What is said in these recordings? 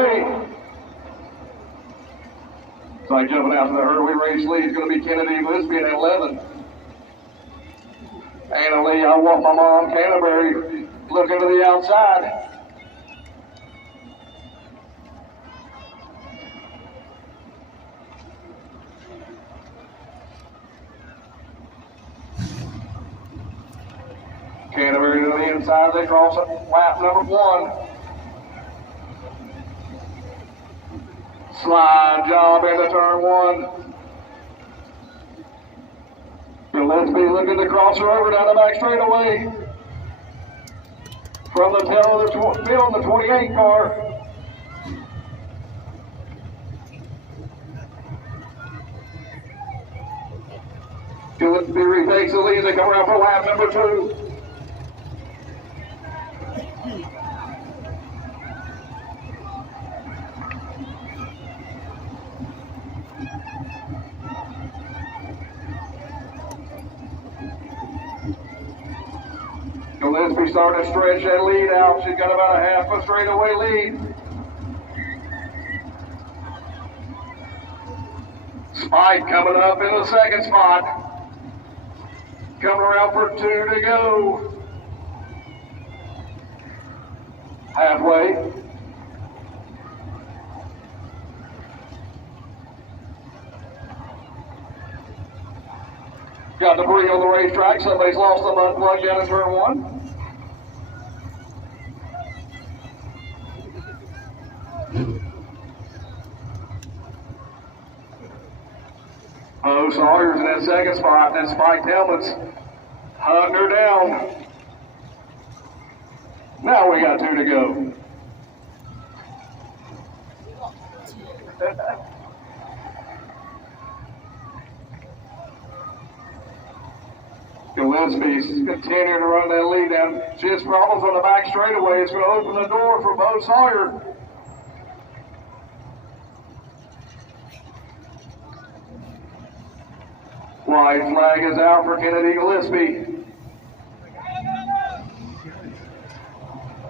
away. So jumping out to the early race lead is going to be Kennedy Gillespie at 11. Anna Lee, I want my mom, Canterbury, looking to the outside. Canterbury to the inside, they cross lap number 1. Slide job into turn 1. Gillespie looking to cross her over down the back straightaway. From the tail of the field, the 28 car. Gillespie retakes the lead, they come around for lap number 2. Gillespie starting to stretch that lead out. She's got about a half a straightaway lead. Spike coming up in the second spot. Coming around for 2 to go. Halfway. Got debris on the racetrack. Somebody's lost the mud plug down in turn 1. Bo Sawyer's in that second spot. That spiked helmet's hunting her down. Now we got 2 to go. Gillespie's continuing to run that lead down. She has problems on the back straightaway. It's going to open the door for Bo Sawyer. White flag is out for Kennedy Gillespie.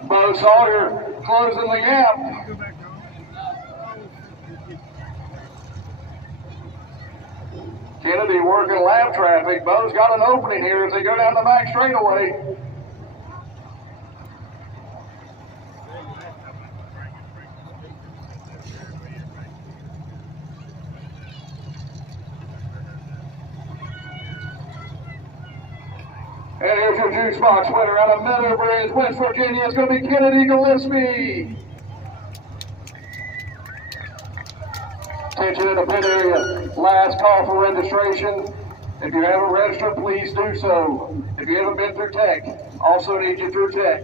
Bo Sawyer closing the gap. Kennedy working lap traffic. Bo's got an opening here as they go down the back straightaway. And here's your juice box winner out of Meadowbridge, West Virginia. It's going to be Kennedy Gillespie. Attention in the pit area. Last call for registration. If you haven't registered, please do so. If you haven't been through tech, also need you through tech.